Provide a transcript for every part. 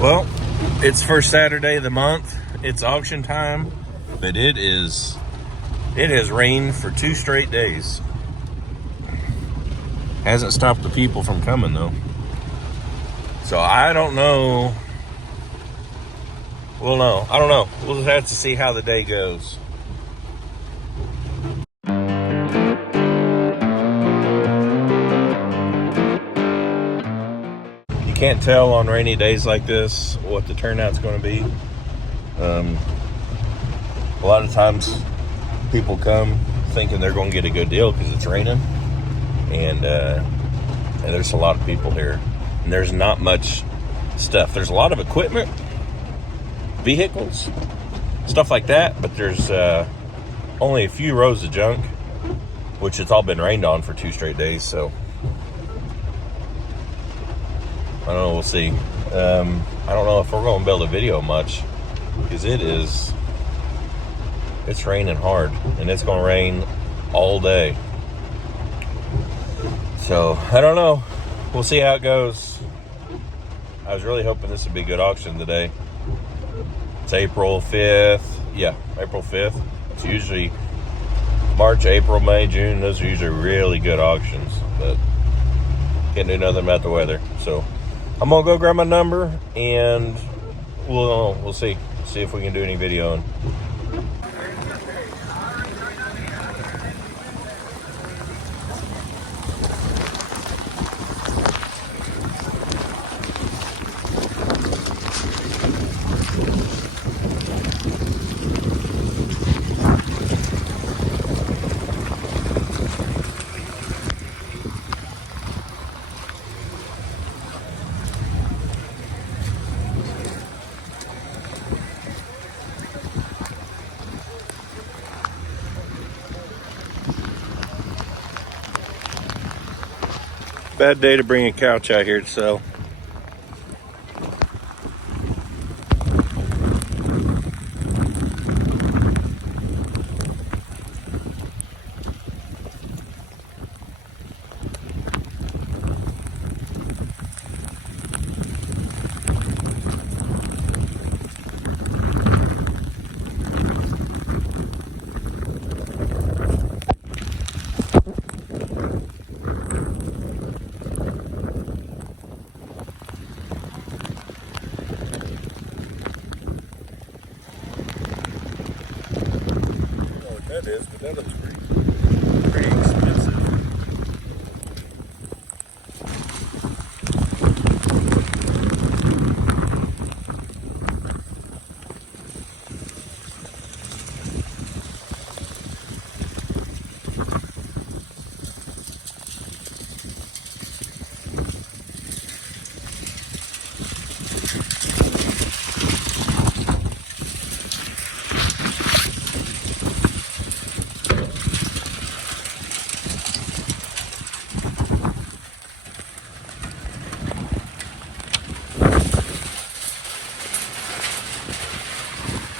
Well, it's first Saturday of the month. It's auction time, but it has rained for 2 straight days. Hasn't stopped the people from coming though. So I don't know. I don't know. We'll just have to see how the day goes. You can't tell on rainy days like this what the turnout's going to be. A lot of times people come thinking they're going to get a good deal because it's raining, and there's a lot of people here, and there's not much stuff. There's a lot of equipment, vehicles, stuff like that, but there's only a few rows of junk, which it's all been rained on for 2 straight days. So I don't know, we'll see. I don't know if we're going to be able to video much because it's raining hard, and it's going to rain all day. So I don't know, we'll see how it goes. I was really hoping this would be a good auction today. It's April 5th. Yeah, April 5th. It's usually March, April, May, June. Those are usually really good auctions, but can't do nothing about the weather. So I'm gonna go grab my number, and we'll see if we can do any videoing. Bad day to bring a couch out here to sell. That is, but that looks pretty expensive.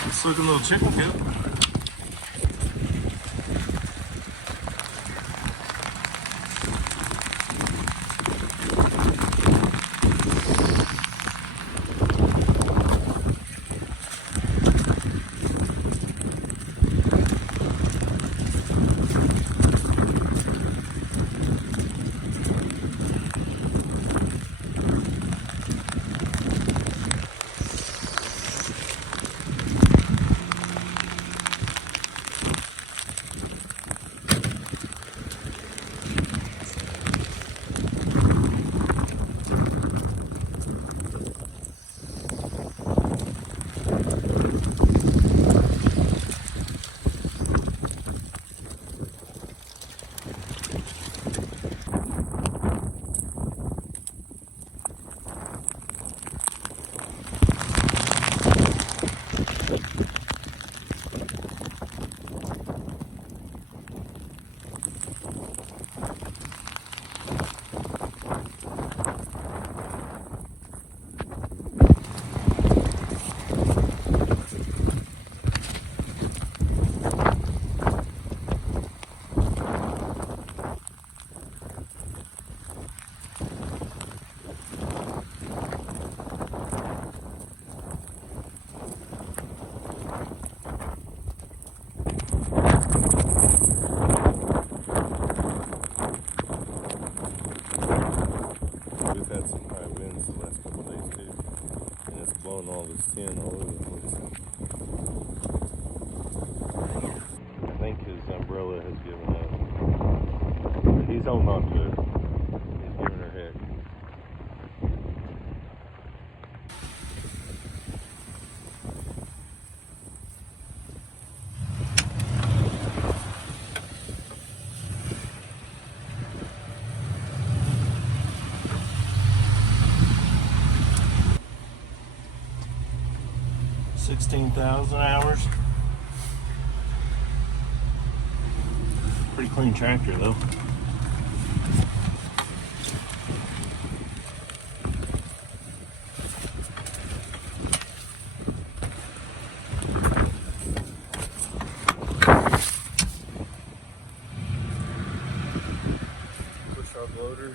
Let's look at a little chicken coop. had some high winds the last couple days too, and it's blowing all this tin all over the place. I think his umbrella has given up. He's holding on to it. He's giving her heck. $16,000 hours. Pretty clean tractor though. Push hog loader.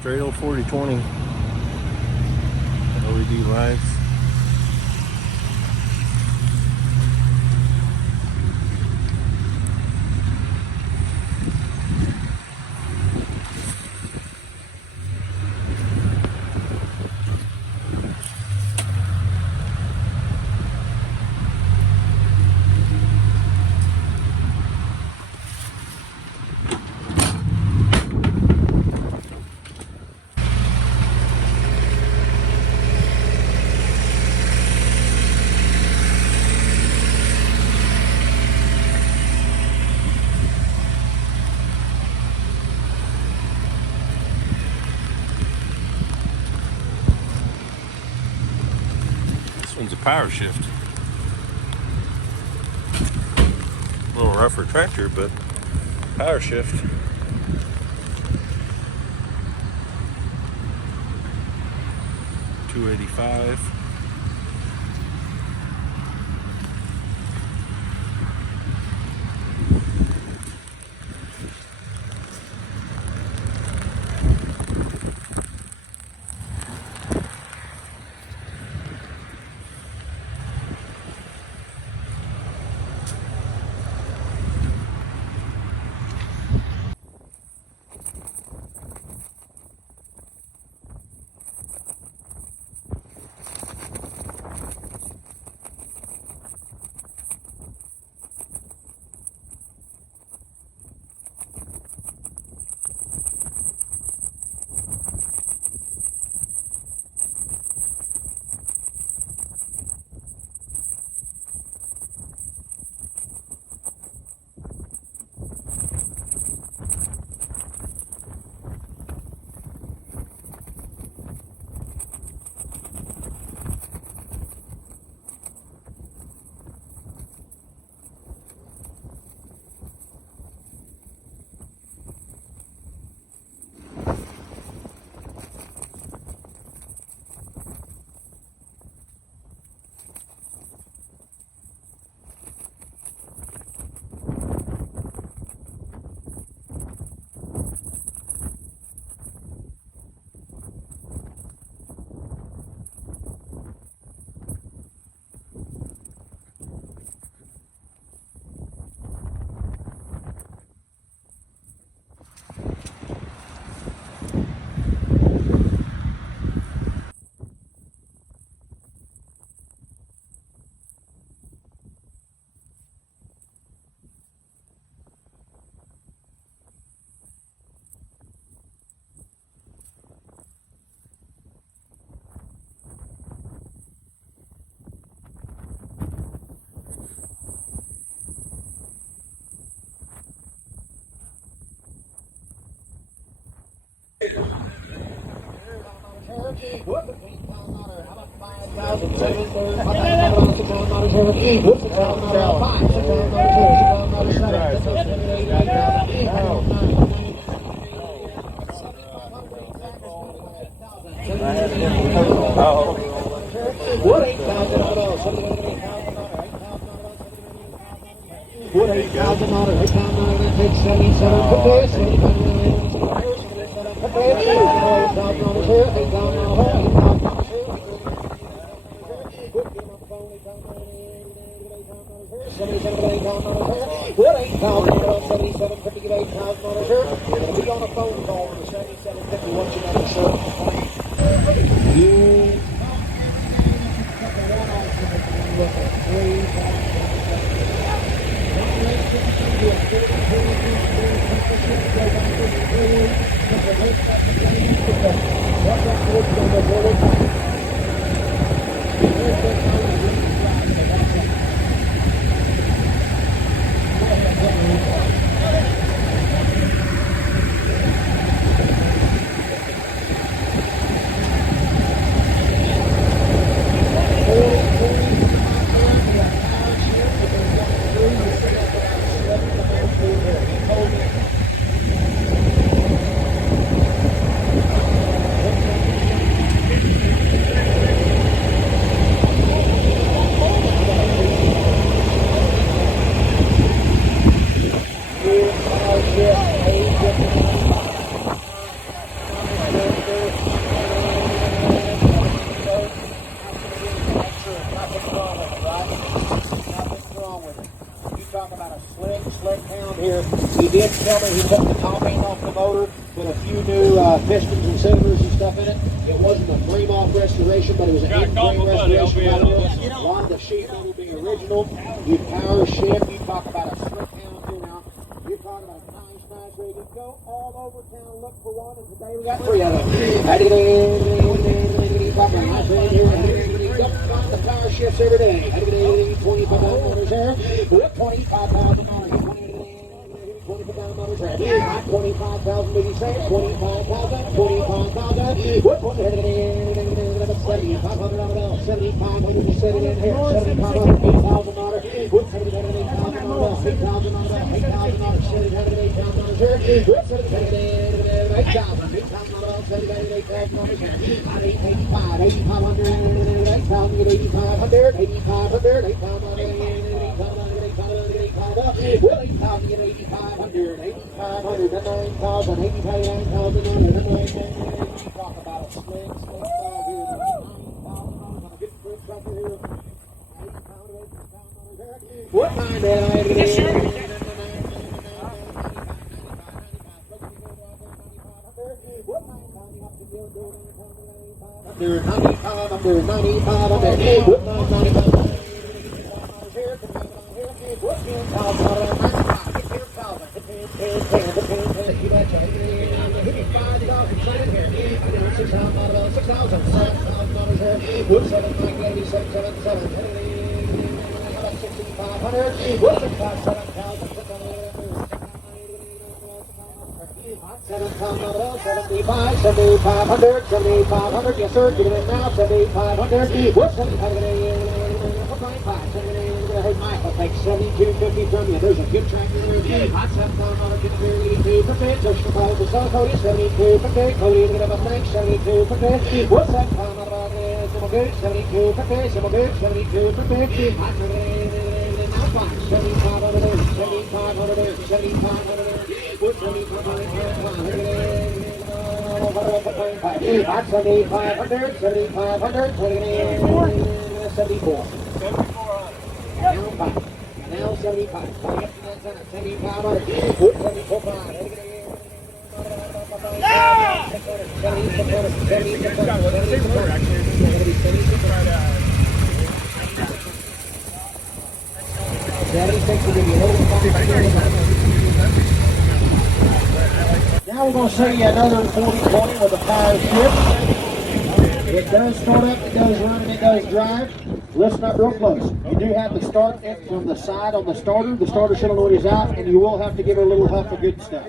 Straight old 40/20 LED lights. This one's a power shift. A little rougher tractor, but power shift. $285. He did tell me he took the top end off the motor, put a few new pistons and cylinders and stuff in it. It wasn't a frame-off restoration, but it was an in-frame restoration. A lot of the sheet metal being original. You power shift. You talk about a slick pound here now. You're talking about a nice ready to go all over town. Look for one, and today we got 3 of them. The power shifts every day. 25,000 there. Look, 25,000 25,000, did you say? 25,000, 25,000. What? 7,500, 7,500, you said it in here. 7,500, $8,000. What? 7,800, $8,000, $8,000, 7,800 here. What? 7,800, $8,000, $8,000, 8,500, 8,500, 8,500, 8,500, 8,500. Well, 8,000, 8,500, 8,500, 9,000, 8,500, 9,000. Talk about a slick valve here. 9,000 on a good quick tractor here. 8,000, 8,000 here. What kind of under 95, under 95, under 95. $7,500, $7,500, yes sir, get it in now, $7,500, what's hey Michael, take $7,250 from you, there's a good tractor there, hot $7,500, get there, $82, touch the ball, the sun, Cody, $72, Cody, get up a thing, $72, what's that, some good, $72, some good, $72, hot $7,500, $7,500, $7,500, what's $7,500, at 7,500, 7,500, 74. Now 75. 7,500. 74. Now we're going to show you another 4020 with a power shift. It does start up, it does run, and it does drive. Listen up real close. You do have to start it from the side on the starter. The starter solenoid is out, and you will have to give it a little huff of good stuff.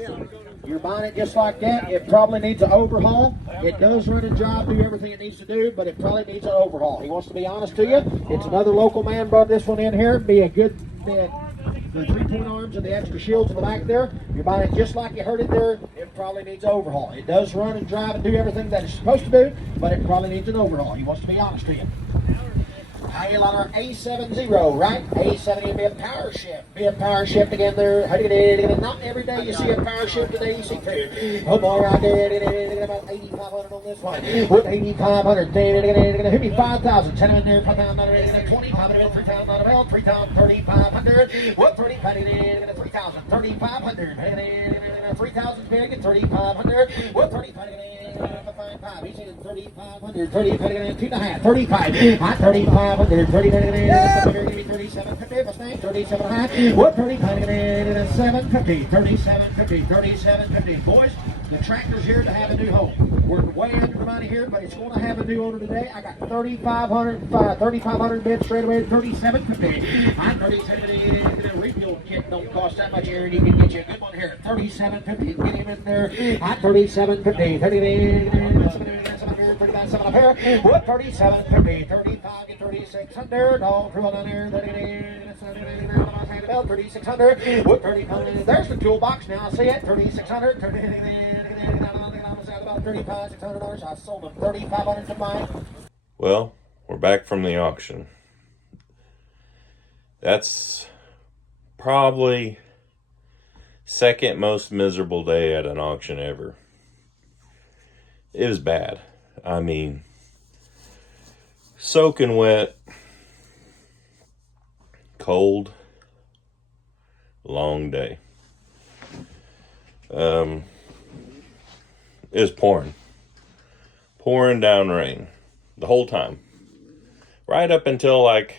You're buying it just like that. It probably needs an overhaul. It does run and drive, do everything it needs to do, but it probably needs an overhaul. He wants to be honest to you. It's another local man brought this one in here. Be a good bit. The 3-point arms and the extra shields in the back there, you're buying it just like you heard it there. It probably needs an overhaul. It does run and drive and do everything that it's supposed to do, but it probably needs an overhaul. He wants to be honest to you. Hail on our A70, right? A70 be a power shift. Be a power shift again there. Not every day you see a power shift today. You see two. Oh boy, I did about 8,500 on this one. With 8,500, hit me 5,000. 10 in there, 5,000, 2,500, 3,000, 3,000, 3,500. What 3,000, 3,000, 3,500. 3,000, 3,500. What 3,500? He's in 3,500, 3,500, 2.5, 35, 3,500, 3,500, 3750, Mustang, 37.5, what 3,500, 750, 3750, 3750. Boys, the tractor's here to have a new home. We're way under the money here, but it's going to have a new owner today. I got 3,500 bids straight away, 3,750. I'm 3,750. The rebuild kit don't cost that much here, and he can get you a good one here. 3,750. Get him in there. I'm 3,750. 37 up here. What 3750, 35 get 3,600. All through on there. 3,600. What 3,500? There's the toolbox now. See it? 3,600. About $3,600. I sold them 3,500 to mine. Well, we're back from the auction. That's probably second most miserable day at an auction ever. It was bad. I mean, soaking wet, cold, long day. It was pouring down rain the whole time, right up until like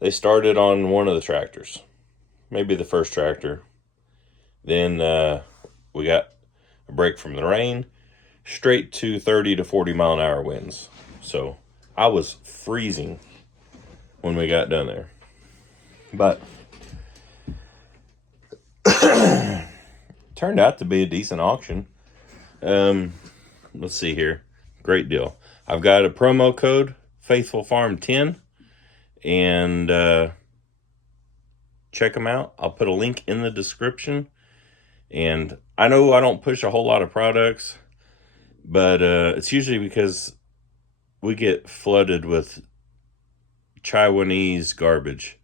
they started on one of the tractors, maybe the first tractor. Then we got a break from the rain, straight to 30 to 40 mile an hour winds. So I was freezing when we got done there. But turned out to be a decent auction. Let's see here. Great deal. I've got a promo code, Faithful Farm 10, and check them out. I'll put a link in the description. And I know I don't push a whole lot of products, but it's usually because we get flooded with Taiwanese garbage.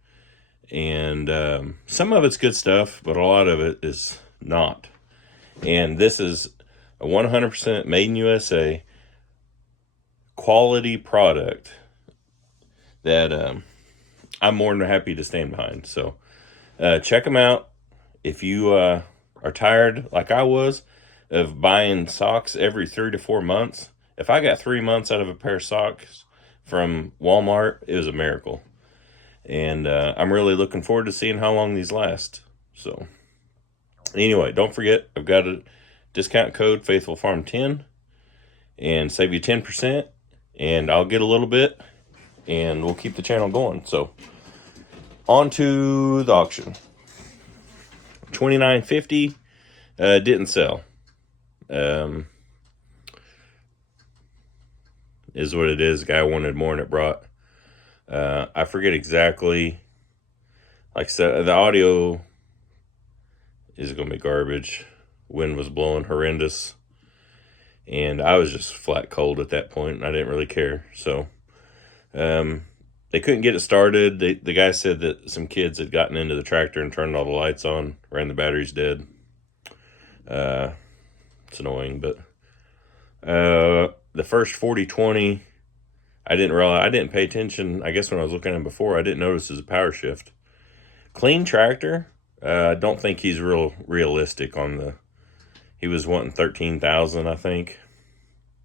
And some of it's good stuff, but a lot of it is not. And this is a 100% made in USA quality product that I'm more than happy to stand behind. So check them out. If you are tired, like I was, of buying socks every 3 to 4 months, if I got 3 months out of a pair of socks from Walmart, it was a miracle. And I'm really looking forward to seeing how long these last. So anyway, don't forget, I've got a discount code, Faithful Farm 10, and save you 10%. And I'll get a little bit, and we'll keep the channel going. So on to the auction. $29.50 didn't sell. Is what it is. The guy wanted more than it brought. I forget exactly. Like I said, the audio is going to be garbage. Wind was blowing horrendous. And I was just flat cold at that point, and I didn't really care. So they couldn't get it started. The guy said that some kids had gotten into the tractor and turned all the lights on, ran the batteries dead. It's annoying, but the first 4020, I didn't pay attention. I guess when I was looking at him before, I didn't notice as a power shift. Clean tractor. I don't think he's realistic on the. He was wanting 13,000, I think.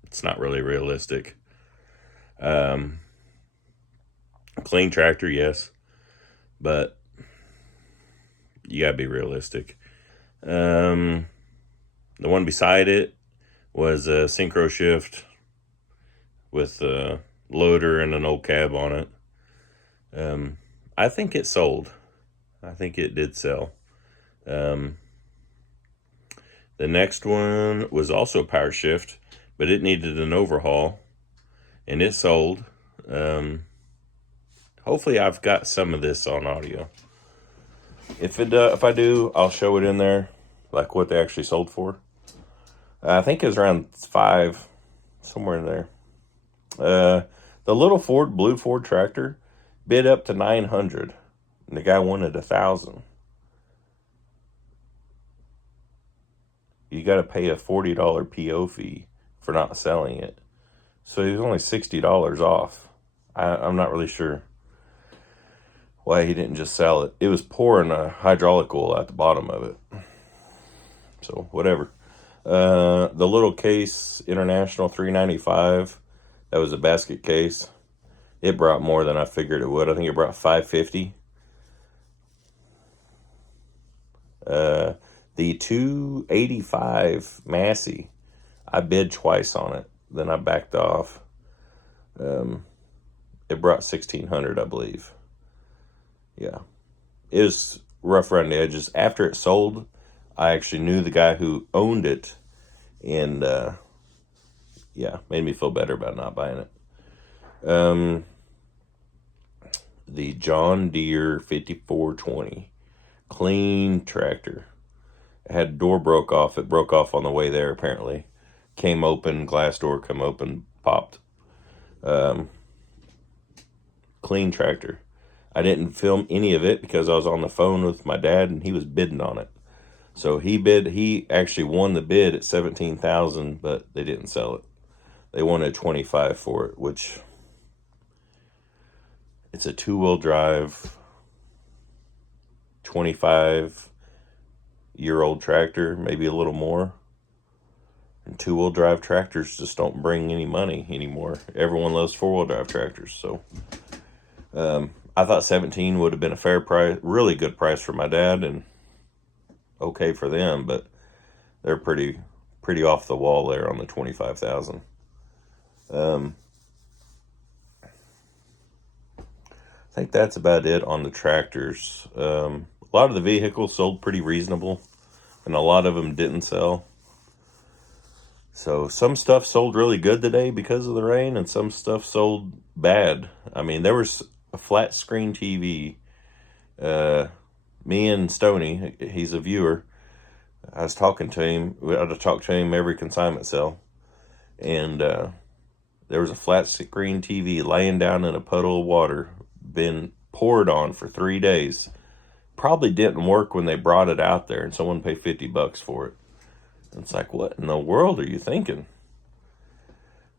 It's not really realistic. Clean tractor, yes, but you gotta be realistic. The one beside it was a synchro shift with a loader and an old cab on it. I think it sold. I think it did sell. The next one was also power shift, but it needed an overhaul, and it sold. Hopefully I've got some of this on audio. If I do, I'll show it in there, like what they actually sold for. I think it was around 5, somewhere in there. The little blue Ford tractor, bid up to 900, and the guy wanted 1,000. You got to pay a $40 PO fee for not selling it, so he was only $60 off. I'm not really sure why he didn't just sell it. It was pouring a hydraulic oil at the bottom of it, so whatever. The little case, International 395, that was a basket case. It brought more than I figured it would. I think it brought 550. The 285 Massey, I bid twice on it, then I backed off. It brought 1,600, I believe. Yeah, it was rough around the edges. After it sold, I actually knew the guy who owned it, and yeah, made me feel better about not buying it. The John Deere 5420, clean tractor. It had door broke off. It broke off on the way there, apparently. Came open, glass door come open, popped. Clean tractor. I didn't film any of it because I was on the phone with my dad and he was bidding on it. So he actually won the bid at $17,000, but they didn't sell it. They wanted $25,000 for it, which, it's a 2-wheel drive, 25-year-old tractor, maybe a little more. And 2-wheel drive tractors just don't bring any money anymore. Everyone loves 4-wheel drive tractors. So I thought 17 would have been a fair price, really good price for my dad, and okay for them, but they're pretty off the wall there on the 25,000. I think that's about it on the tractors. A lot of the vehicles sold pretty reasonable, and a lot of them didn't sell. So some stuff sold really good today because of the rain, and some stuff sold bad. I mean, there was a flat screen TV. Me and Stoney, he's a viewer, I was talking to him. We had to talk to him every consignment sale, and there was a flat screen TV laying down in a puddle of water, been poured on for 3 days. Probably didn't work when they brought it out there, and someone paid $50 for it. And it's like, what in the world are you thinking?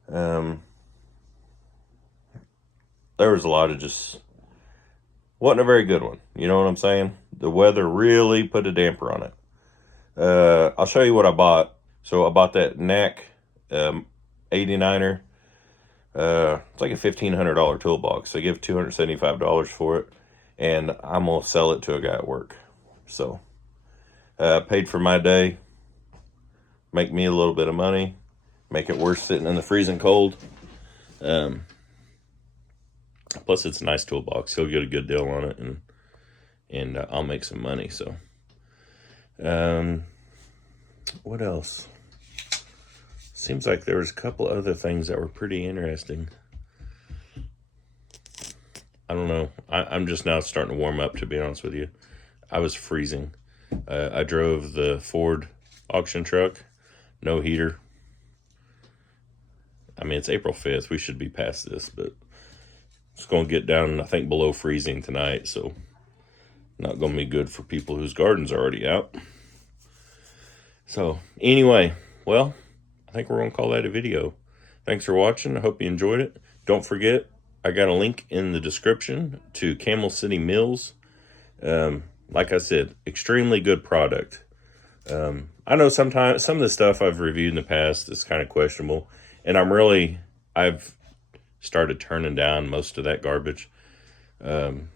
There was a lot of just, wasn't a very good one. You know what I'm saying? The weather really put a damper on it. I'll show you what I bought. So I bought that NAC 89er. It's like a $1,500 toolbox. So I give $275 for it, and I'm gonna sell it to a guy at work. So paid for my day, make me a little bit of money, make it worth sitting in the freezing cold. Plus it's a nice toolbox. He'll get a good deal on it, and I'll make some money. So what else? Seems like there was a couple other things that were pretty interesting. I don't know. I'm just now starting to warm up, to be honest with you. I was freezing. I drove the Ford auction truck, no heater. I mean, it's April 5th. We should be past this, but it's going to get down, I think, below freezing tonight. So not going to be good for people whose garden's are already out. So anyway, well, I think we're going to call that a video. Thanks for watching. I hope you enjoyed it. Don't forget, I got a link in the description to Camel City Mills. Like I said, extremely good product. I know sometimes some of the stuff I've reviewed in the past is kind of questionable, and I've started turning down most of that garbage. When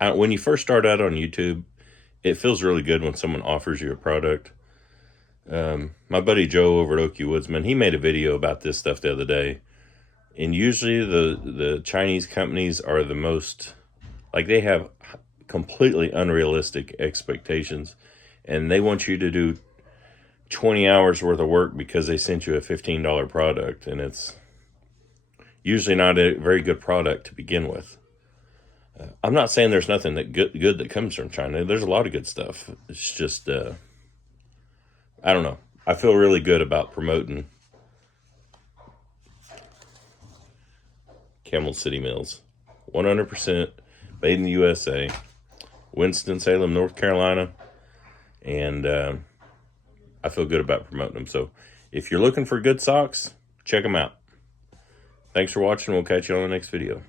you first start out on YouTube, it feels really good when someone offers you a product. My buddy Joe over at Okie Woodsman, he made a video about this stuff the other day. And usually the Chinese companies are the most, like, they have completely unrealistic expectations. and they want you to do 20 hours worth of work because they sent you a $15 product, and it's usually not a very good product to begin with. I'm not saying there's nothing that good that comes from China. There's a lot of good stuff. It's just, I don't know. I feel really good about promoting Camel City Mills. 100% made in the USA. Winston-Salem, North Carolina. And I feel good about promoting them. So if you're looking for good socks, check them out. Thanks for watching. We'll catch you on the next video.